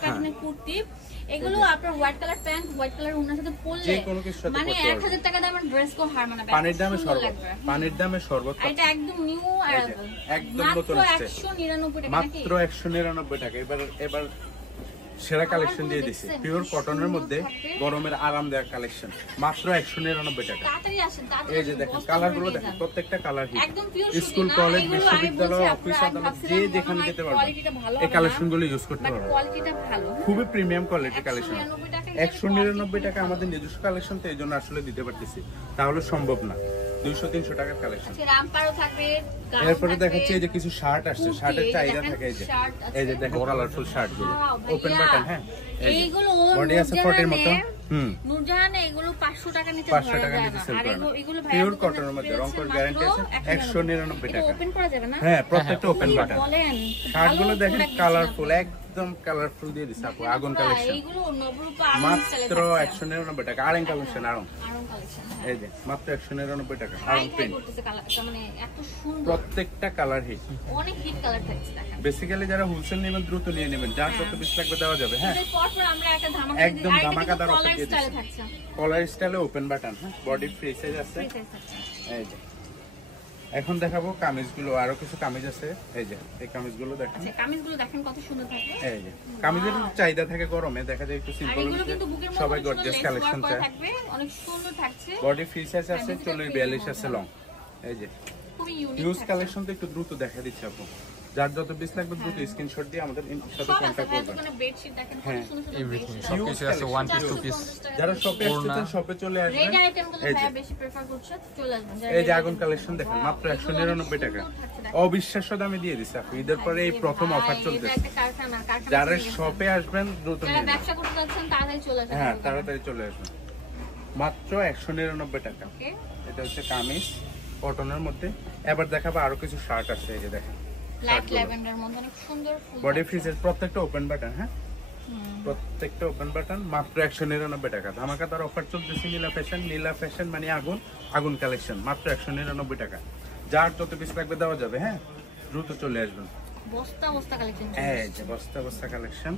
প্যাটার্নের কুর্তি, এগুলো আপনার white colour pant, white colour ওনার সাথে পরলে মানে 1000 টাকা দামের ড্রেস কো হার মানাবে। পানির দামে শরবত, পানির দামে শরবত। এটা একদম নিউ অ্যারাইভাল, একদম নতুন আসছে, 199 টাকা, মাত্র 199 টাকা। এবার সেরা কালেকশন দিয়ে দিছি, পিওর কটনের মধ্যে গরমের আরামদায়ক কালেকশন, মাত্র 199 টাকা। তাড়াতাড়ি আসেন, এই যে দেখেন কালার গুলো দেখেন, প্রত্যেকটা কালার হিট। স্কুল, কলেজ, বিশ্ববিদ্যালয়, অফিস আদালত যে যেখানে যেতে পারবেন এই কালেকশন গুলো ইউজ করতে পারবেন। কোয়ালিটিটা ভালো, খুবই প্রিমিয়াম কোয়ালিটি কালেকশন। 199 টাকা আমাদের নিজস্ব কালেকশন, তো এই জন্য আসলে দিতে পারতেছি, তাহলে সম্ভব না। 200-300 টাকার কালেকশন। রামপারও থাকবে। এরপরে দেখাচ্ছি এই যে কিছু শার্ট আসছে, শার্টের চাহিদা থাকে। এই যে দেখেন কালারফুল শার্ট গুলো, ওপেন বাটন। হ্যাঁ, এইগুলো বডি আছে 40 মতো। নূরজাহানে এগুলো 500 টাকা নিতে 500 টাকা নিতে সেল করে। এগুলো পিওর কটনের মধ্যে রংকর গ্যারান্টি আছে, 199 টাকা। ওপেন করা যাবে না? হ্যাঁ, প্রত্যেকটা ওপেন বাটন। বলেন শার্ট গুলো দেখেন কালারফুল, একদম কালারফুল দিয়ে দিছে আপু, আগুন কালেকশন। এইগুলো নবরূপা মাত্র 199 টাকা। Aarong collection, Aarong collection. এই যে মাত্র 199 টাকা। আরং প্রিন্ট, মানে এত সুন্দর, প্রত্যেকটা কালার হিট, অনেক হিট কালার থাকছে। দেখেন বেসিক্যালি যারা হোলসেল নেবেন দ্রুত নিয়ে নেবেন, যার যত পিস লাগবে দেওয়া যাবে। হ্যাঁ, পরপর আমরা একটা ধামাকা একদম ধামাকাদার অফার দিয়ে দিচ্ছি। থাকছে কলার স্টাইলে ওপেন বাটন। হ্যাঁ, বডি ফ্রি সাইজ আছে। এই যে এখন দেখাবো কামিজগুলো, আরো কিছু কামিজ আছে। এই যে এই কামিজগুলো দেখেন। আচ্ছা, কামিজগুলো দেখেন কত সুন্দর থাকে। এই যে কামিজের চাহিদা থাকে গরমে, দেখা যায় একটু সিম্পল, সবাই গর্জিয়াস কালেকশন চায়। অনেক সুন্দর থাকছে, বডি ফ্রি সাইজ আছে, 40-42 আছে লং। এই যে খুবই ইউনিক ইউজ কালেকশন, তো একটু দ্রুত দেখা দিচ্ছি আপু, যার যত পিস লাগবে দ্রুত স্ক্রিনশট দিয়ে আমাদের সাথে কন্টাক্ট করবেন। বেডশিট দেখেন কত সুন্দর সুন্দর, এভরিথিং সবকিছু আছে, ওয়ান পিস, টু পিস। যারা শপে আসছেন শপে চলে আসবেন। রেড আইটেমগুলো ভাই বেশি প্রেফার করছে, চলে আসবেন। এই যে আগুন কালেকশন দেখেন, মাত্র 199 টাকা। অবিশ্বাস্য দামে দিয়ে দিছে আপু, ঈদের পরে এই প্রথম অফার চলতেছে। যারা শপে আসবেন দ্রুত নিয়ে নেবেন, ব্যবসা করতে যাচ্ছেন তাড়াতাড়ি চলে আসবেন। হ্যাঁ, তাড়াতাড়ি চলে আসবেন, মাত্র 199 টাকা। এটা হচ্ছে কামিজ কটনের মধ্যে। এবার দেখাবো আরো কিছু শার্ট আছে। এই যে দেখেন লাইট ল্যাভেন্ডার মধ্যে অনেক সুন্দর ফুল, বডি ফ্রিজের, প্রত্যেকটা ওপেন বাটন। হ্যাঁ, প্রত্যেকটা ওপেন বাটন, মাত্র 199 টাকা। ধামাকাদার অফার চলতেছে নীলা ফ্যাশন। নীলা ফ্যাশন মানে আগুন, আগুন কালেকশন, মাত্র 199 টাকা। যার যত পিস লাগবে দেওয়া যাবে। হ্যাঁ, দ্রুত চলে আসবেন। বস্তা বস্তা কালেকশন, এই যে বস্তা বস্তা কালেকশন,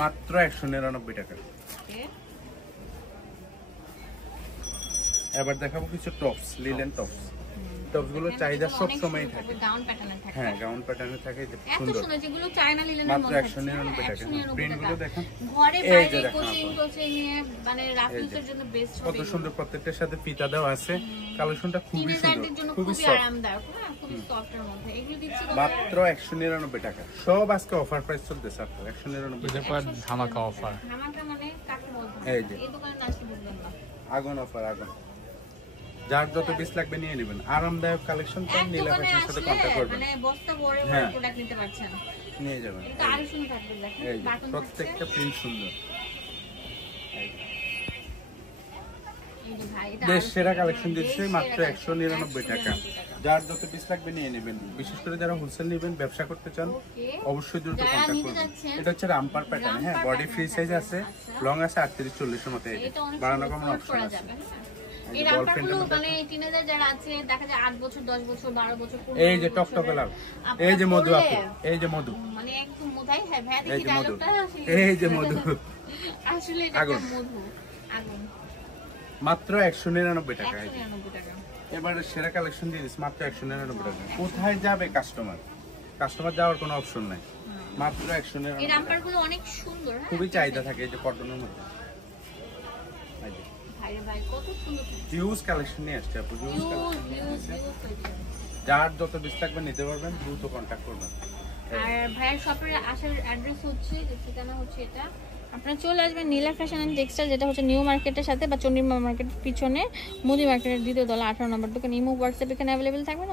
মাত্র 199 টাকা। এবার দেখাবো কিছু টপস, লিলেন টপস। টপস গুলো চাহিদা সব সময় থাকে। গাউন প্যাটার্নে থাকে। হ্যাঁ, গাউন প্যাটার্নে থাকে, এত সুন্দর, যেগুলো চায়না লিলেনের মাত্র মধ্যে 199 টাকা। প্রিন্ট গুলো দেখেন, ঘরে বাইরে কোচিং নিয়ে মানে রাফিউজের জন্য বেস্ট হবে। কত সুন্দর, প্রত্যেকটার সাথে ফিতা দেওয়া আছে। কালেকশনটা খুবই সুন্দর, খুবই আরামদায়ক। হ্যাঁ, খুবই সফটের মধ্যে এগুলো দিচ্ছি মাত্র 199 টাকা। সব আজকে অফার প্রাইস চলতেছে আপু, 199 টাকা। ধামাকা অফার। ধামাকা মানে কাকে বলবো, এই যে এই দোকানে না আসলে বুঝবেন না। আগুন অফার, আগুন। যার যত পিস লাগবে নিয়ে নেবেন। আরামদায়ক কালেকশন তো নীলা ফ্যাশনের সাথে কন্টাক্ট করবেন। মানে বস্তা ভরে প্রোডাক্ট নিতে পারছেন, নিয়ে যাবেন। এটা আরো সুন্দর থাকবে। দেখেন এই যে প্রত্যেকটা প্রিন্ট সুন্দর। দেশ সেরা কালেকশন দিচ্ছে, মাত্র 199 টাকা। যার যত পিস লাগবে নিয়ে নেবেন। বিশেষ করে যারা হোলসেল নেবেন, ব্যবসা করতে চান, অবশ্যই দ্রুত কন্টাক্ট করবেন। এটা হচ্ছে রামপার প্যাটার্ন। হ্যাঁ, বডি ফ্রি সাইজ আছে, লং আছে 38-40 এর মতো। এই বাড়ানো কমানো অপশন আছে। এই রামপারগুলো মানে টিনেজার যারা আছে, দেখা যায় 8 বছর, 10 বছর, 12 বছর। এই যে টকটকে লাল, এই যে মধু আপু, এই যে মধু, মানে একদম মধাই। হ্যাঁ ভাই, দেখি ডায়লগটা। এই যে মধু, আসলে এটা মধু, আগুন। মাত্র 199 টাকা। 199 টাকা। এবারে সেরা কালেকশন দিয়ে দিচ্ছি, মাত্র 199 টাকা। কোথায় যাবে কাস্টমার? কাস্টমার যাওয়ার কোনো অপশন নাই, মাত্র 199 এই রামপারগুলো অনেক সুন্দর। খুবই চাহিদা থাকে এই যে কটনের মধ্যে। ভাই কত সুন্দর হিউজ কালেকশন নিয়ে আসছে আপু, হিউজ কালেকশন। যার যত পিস লাগবে নিতে পারবেন, দ্রুত কন্টাক্ট করবেন। আর ভাইয়ের শপের আসার অ্যাড্রেস হচ্ছে, ঠিকানা হচ্ছে এটা, আপনারা চলে আসবেন নীলা ফ্যাশন এন্ড টেক্সটাইল, যেটা হচ্ছে নিউ মার্কেটের সাথে বা চন্ডিমা মার্কেটের পিছনে মুদি মার্কেটের দ্বিতীয় তলা 18 নম্বর দোকান। ইমো হোয়াটসঅ্যাপ এখানে অ্যাভেলেবেল থাকবে।